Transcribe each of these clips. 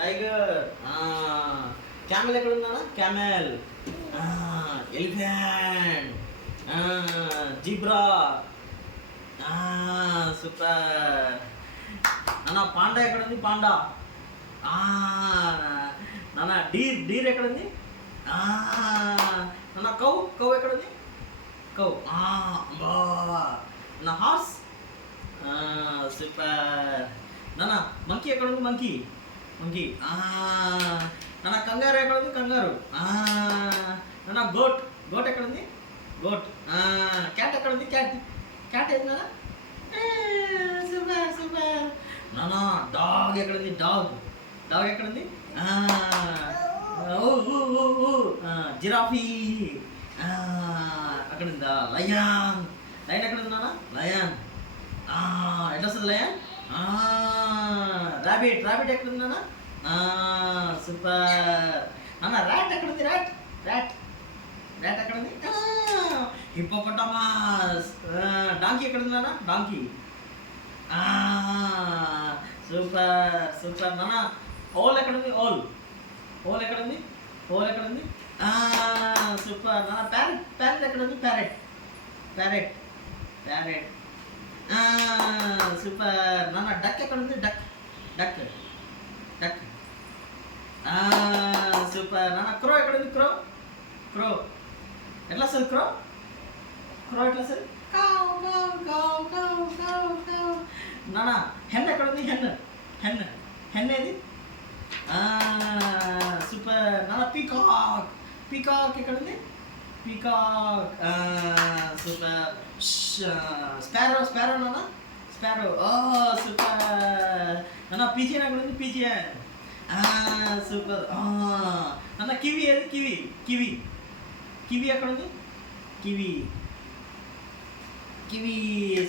Tiger. Camel ఎక్కడ ఉందా? Camel. Elephant. Zebra. Super. నాన్న పాండా ఎక్కడ ఉంది? పాండా. నాన్న డీర్. డీర్ ఎక్కడ ఉంది? నాన్న కౌ. కౌ ఎక్కడ ఉంది? కౌ. నా హార్స్. సూపర్. నాన్న మంకీ ఎక్కడ ఉంది? మంకీ. మంకీ. నాన్న కంగారు ఎక్కడ ఉంది? కంగారు. నాన్న గోట్. గోట్ ఎక్కడ ఉంది? గోట్. క్యాట్ ఎక్కడ ఉంది? క్యాట్. క్యాట్ ఏది నాన్న? Super super. నాన్న డాగ్ ఎక్కడ ఉంది? డాగ్. డాగ్ ఎక్కడ ఉంది? జిరాఫీ అక్కడ ఉందా? లయన్. లయన్ ఎక్కడ ఉంది నాన్న? లయన్. ఎట్లా వస్తుంది లయన్? ర్యాబిట్. ర్యాబిట్ ఎక్కడ ఉంది నాన్న? సూపర్. నాన్న ర్యాట్ ఎక్కడ ఉంది? ర్యాట్. ర్యాట్. ర్యాట్ ఎక్కడ ఉంది? హిప్పోపటామస్. డాంకీ ఎక్కడ ఉంది నాన్న? డాంకీ. Super super. నాన్న ఓల్ ఎక్కడ ఉంది? ఓల్. ఓల్ ఎక్కడ ఉంది? ఓల్ ఎక్కడ ఉంది? సూపర్. నాన్న ప్యారెట్. ప్యారెట్ ఎక్కడ ఉంది? ప్యారెట్. ప్యారెట్. ప్యారెట్. సూపర్. నాన్న డక్ ఎక్కడ ఉంది? డక్. డక్. డక్. సూపర్. నాన్న క్రో ఎక్కడ ఉంది? క్రో. క్రో ఎట్లా వస్తుంది? క్రో. క్రో ఎట్లా వస్తుంది? నాన్న హెన్ ఎక్కడ ఉంది? హెన్. హెన్. హెన్ ఏది? సూపర్. నాన్న పీకాక్. పీకాక్ ఎక్కడ ఉంది? పీకాక్. సూపర్. స్పారో. స్పారో నాన్న. స్పారో. సూపర్. నాన్న పీజియన్ ఎక్కడ ఉంది? పీజియన్. సూపర్. నాన్న కివి ఏది? కివి. కివి. కివి ఎక్కడ ఉంది? Kiwi. Kiwi.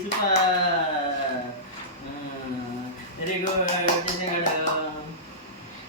Super. Very good.